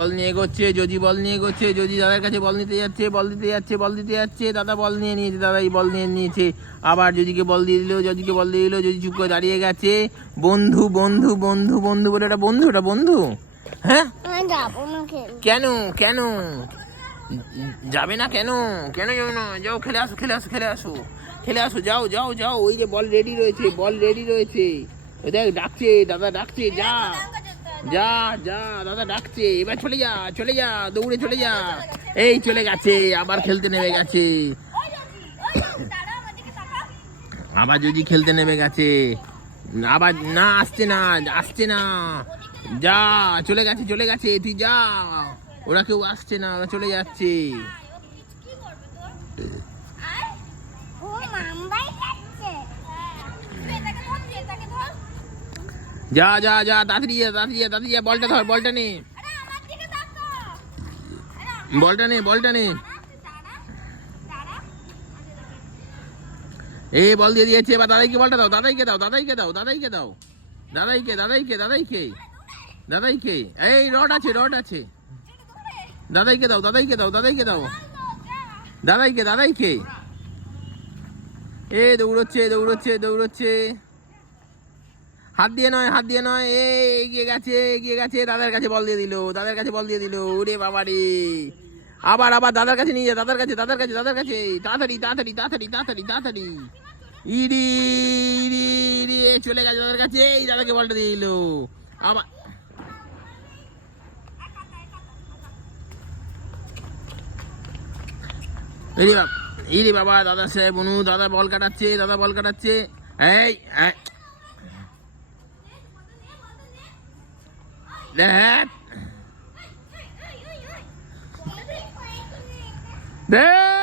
বল নিয়ে এগোচ্ছে, যদি বল নিয়ে এগোচ্ছে, যদি দাদার কাছে বল নিতে যাচ্ছে, বল দিতে যাচ্ছে, বল দিতে যাচ্ছে, দাদা বল নিয়ে নিয়েছে, দাদা এই বল নিয়ে নিয়েছে, আবার যদিকে বল দিয়ে দিল, যদিকে বল দিয়ে দিল, যদি চুপ করে দাঁড়িয়ে গেছে। বন্ধু বন্ধু বন্ধু বন্ধু বলে এটা বন্ধু, এটা বন্ধু। হ্যাঁ কেন কেন যাবে না? কেন কেন যাবে না? যাও খেলে আসো, খেলে আসো, খেলে আসো, খেলে আসো, যাও যাও যাও। ওই যে বল রেডি রয়েছে, বল রেডি রয়েছে। ওই দেখ ডাকছে, দাদা ডাকছে, যা যা যা, দাদা ডাকছে, এবার চলে যা, চলে যা, দৌড়ে চলে যা। এই চলে গেছে, আবার খেলতে নেমে গেছে, আবার যদি খেলতে নেমে গেছে, আবার না আসছে না, আসছে না, যা চলে গেছে, চলে গেছে, তুই যা। ওরা কেউ আসছে না, ওরা চলে যাচ্ছে। যা যা যা, তাড়াতাড়ি যা, তাড়াতাড়ি যা, তাড়াতাড়ি যা, বলটা ধর, বলটা নে, বলটা নে, বলটা নে। এই বল দিয়ে দিয়েছে, এবার দাদাইকে বলটা দাও, দাদাইকে দাও, দাদাইকে দাও, দাদাইকে দাও, দাদাইকে, দাদাইকে, দাদাইকে, দাদাইকে। এই রড আছে, রড আছে, দাদাইকে দাও, দাদাইকে দাও, দাদাইকে দাও, দাদাইকে, দাদাইকে। এ দৌড়চ্ছে, দৌড়চ্ছে, দৌড়চ্ছে, হাত দিয়ে নয়, হাত দিয়ে নয়, এগিয়ে গেছে, এগিয়ে গেছে, দাদার কাছে বল দিয়ে দিল, দাদার কাছে বল দিয়ে দিল। ওরে বাবা রে, আবার আবার দাদার কাছে নিয়ে যা, দাদার কাছে, দাদার কাছে, দাদার কাছে, তাড়াতাড়ি তাড়াতাড়ি তাড়াতাড়ি তাড়াতাড়ি তাড়াতাড়ি। ইডি ইডি ইডি, চলে গেছে দাদার কাছে, এই দাদাকে বলটা দিয়ে দিল। আবার ইরে বাবা, দাদা সাহেব বনু, দাদা বল কাটাচ্ছে, দাদা বল কাটাচ্ছে। এই দেখ দেখ